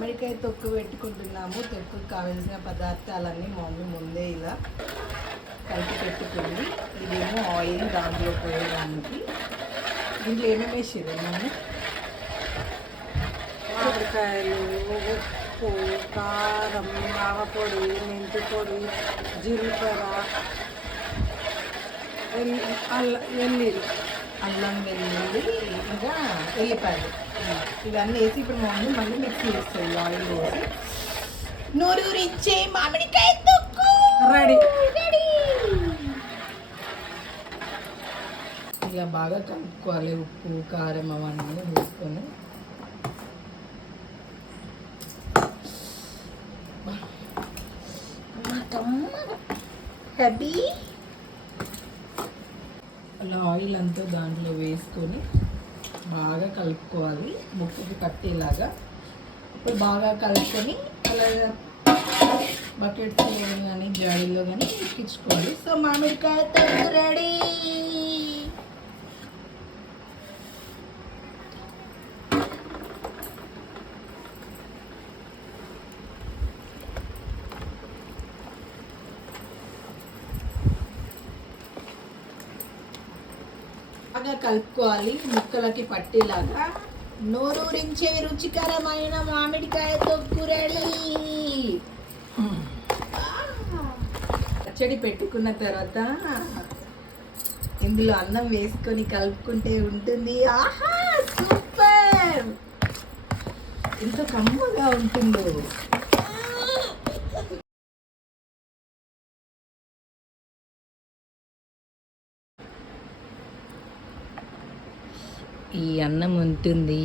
మామిడికాయ తొక్కు పెట్టుకుంటున్నాము. తొక్కుకు కావాల్సిన పదార్థాలన్నీ మమ్మీ ముందే ఇలా కలిపి పెట్టుకుంది. ఇదేమో ఆయిల్ దాంట్లో పోయడానికి. దీంట్లో ఏమేమి వేసేది మమ్మీ? మామిడికాయలు, ఉప్పు, కారం, ఆవపొడి, మెంతి పొడి, జీలకర్ర, వెల్లుల్లి, అల్లం వెల్లుల్లి, ఇంకా ఎల్లిపాయలు ఇవన్నీ వేసి ఇప్పుడు మళ్ళీ మిక్స్ చేస్తుంది ఆయిల్ వేసి. నూరూరిచ్చే మామిడికాయ తొక్కు రెడీ. ఇలా బాగా కలుపుకోవాలి. ఉప్పు కారం అవన్నీ వేసుకొని హ్యాపీ. అలా ఆయిల్ అంతా దాంట్లో వేసుకొని బాగా కలుపుకోవాలి ముక్కకి పట్టేలాగా. ఇప్పుడు బాగా కలుపుకొని అలా బకెట్స్లో కానీ జాడీలో కానీ ఎక్కించుకోవాలి. సో మామిడికాయ తొక్కు రెడీ. బాగా కలుపుకోవాలి ముక్కలకి పట్టేలాగా. నోరూరించే రుచికరమైన మామిడికాయ తొక్కు రెడీ. పచ్చడి పెట్టుకున్న తర్వాత ఇందులో అన్నం వేసుకొని కలుపుకుంటే ఉంటుంది. ఆహా సూపర్! ఎంత కమ్మగా ఉంటుందో. ఈ అన్నం ఉంటుంది.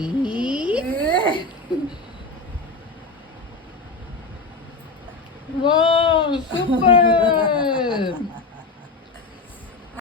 Wow super.